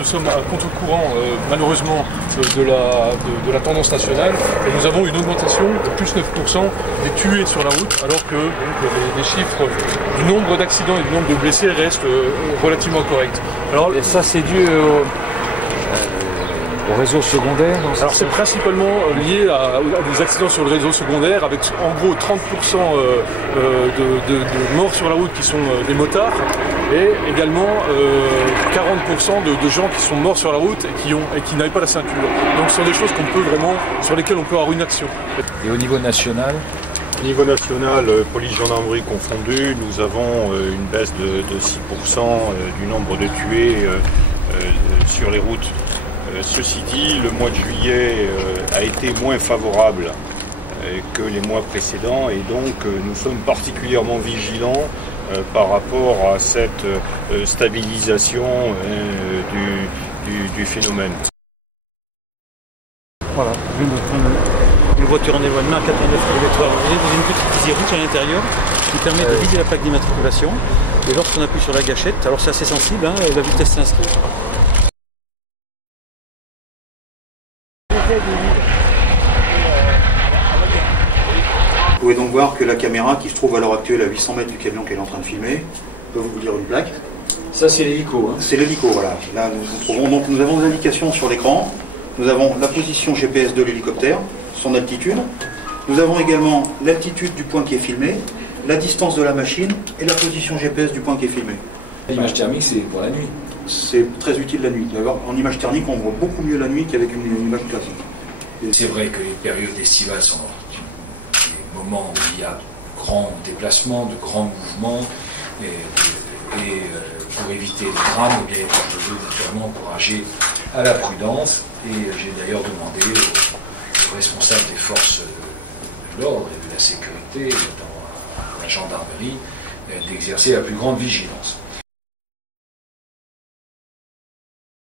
Nous sommes à contre-courant, malheureusement, de la tendance nationale et nous avons une augmentation de plus 9% des tués sur la route, alors que les chiffres du nombre d'accidents et du nombre de blessés restent relativement corrects. Alors, et ça, c'est dû au réseau secondaire? Alors c'est principalement lié à des accidents sur le réseau secondaire, avec en gros 30% de morts sur la route qui sont des motards, et également 40% de gens qui sont morts sur la route et qui n'avaient pas la ceinture. Donc ce sont des choses sur lesquelles on peut avoir une action. Et au niveau national? Au niveau national, police gendarmerie confondue, nous avons une baisse de 6% du nombre de tués sur les routes. Ceci dit, le mois de juillet a été moins favorable que les mois précédents et donc nous sommes particulièrement vigilants par rapport à cette stabilisation du phénomène. Voilà, une voiture en éloignement à 89 km/h. Vous avez une petite visée rouge à l'intérieur qui permet de viser la plaque d'immatriculation. Et lorsqu'on appuie sur la gâchette, alors c'est assez sensible, hein, la vitesse s'inscrit. Vous pouvez donc voir que la caméra, qui se trouve à l'heure actuelle à 800 mètres du camion qu'elle est en train de filmer, peut vous dire une plaque. Ça, c'est l'hélico. Hein. C'est l'hélico, voilà. Là, nous avons des indications sur l'écran. Nous avons la position GPS de l'hélicoptère, son altitude. Nous avons également l'altitude du point qui est filmé, la distance de la machine et la position GPS du point qui est filmé. L'image thermique, c'est pour la nuit. C'est très utile la nuit. D'ailleurs, en image thermique, on voit beaucoup mieux la nuit qu'avec une image classique. C'est vrai que les périodes estivales sont des moments où il y a de grands déplacements, de grands mouvements, et pour éviter les drames, eh bien, je veux naturellement encourager à la prudence, et j'ai d'ailleurs demandé aux responsables des forces de l'ordre et de la sécurité, dans la gendarmerie, d'exercer la plus grande vigilance.